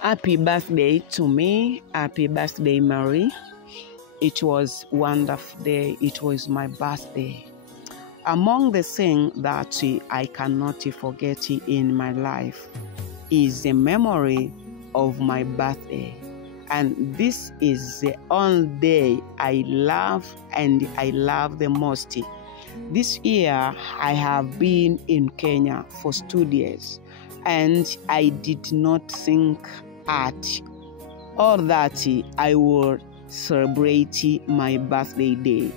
Happy birthday to me. Happy birthday, Mary. It was a wonderful day. It was my birthday. Among the things that I cannot forget in my life is the memory of my birthday. And this is the only day I love and I love the most. This year, I have been in Kenya for 2 days, and I did not think at all that I would celebrate my birthday day.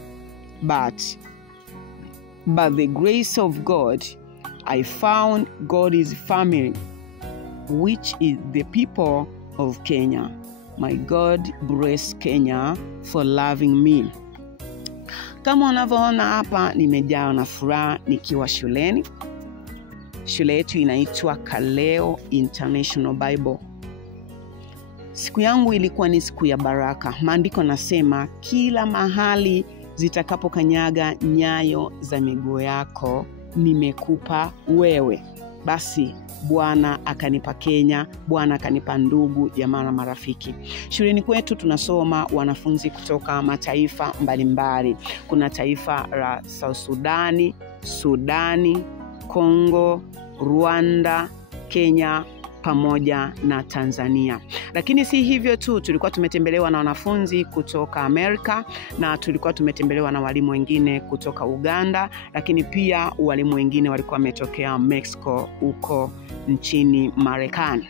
But by the grace of God, I found God's family, which is the people of Kenya. My God bless Kenya for loving me. Kama unavyoona hapa, nimejawa na furaha nikiwa shuleni. Shule yetu inaitwa Kaleo International Bible. Siku yangu ilikuwa ni siku ya baraka. Maandiko nasema kila mahali zitakapokanyaga nyayo za miguu yako nimekupa wewe. Basi Bwana akanipa Kenya, Bwana akanipa ndugu, jamaa na marafiki. Shuleni kwetu tunasoma wanafunzi kutoka mataifa mbalimbali. Kuna taifa la South Sudani, Kongo, Rwanda, Kenya pamoja na Tanzania. Lakini si hivyo tu, tulikuwa tumetembelewa na wanafunzi kutoka Amerika, na tulikuwa tumetembelewa na walimu wengine kutoka Uganda, lakini pia walimu wengine walikuwa wametokea Mexico huko nchini Marekani.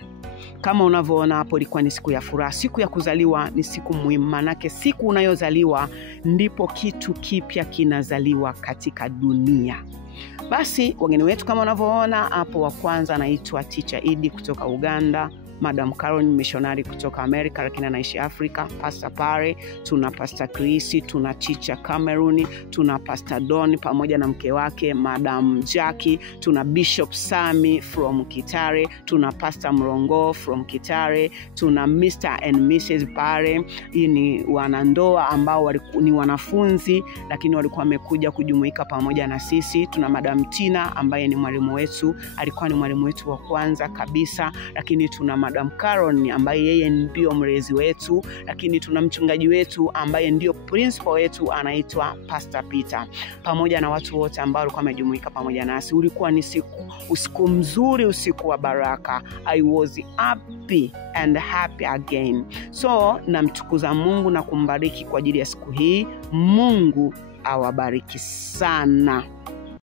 Kama unavyoona hapo, ilikuwa ni siku ya furaha. Siku ya kuzaliwa ni siku muhimu, manake siku unayozaliwa ndipo kitu kipya kinazaliwa katika dunia. Basi wageni wetu kama unavyoona hapo, wa kwanza anaitwa Teacher Idi kutoka Uganda, Madam Caroline missionary kutoka Amerika lakini anaishi Afrika, Pastor Pare, tuna Pastor Chris, tuna Teacher Cameroon, tuna Pastor Don pamoja na mke wake Madam Jackie, tuna Bishop Sami from Kitare, tuna Pastor Mrongo from Kitare, tuna Mr. and Mrs. Pare. Hii ni wanandoa ambao ni wanafunzi lakini walikuwa wamekuja kujumuika pamoja na sisi. Tuna Madam Tina ambaye ni mwalimu wetu, alikuwa ni mwalimu wetu wa kwanza kabisa. Lakini tuna Madam Caroline ambaye yeye ndio mlezi wetu, lakini tuna mchungaji wetu ambaye ndio principal wetu, anaitwa Pastor Peter, pamoja na watu wote ambao walikuwa wamejumuika pamoja nasi. Ulikuwa ni usiku mzuri, usiku wa baraka. I was happy and happy again. So namtukuza Mungu na kumbariki kwa ajili ya siku hii. Mungu awabariki sana.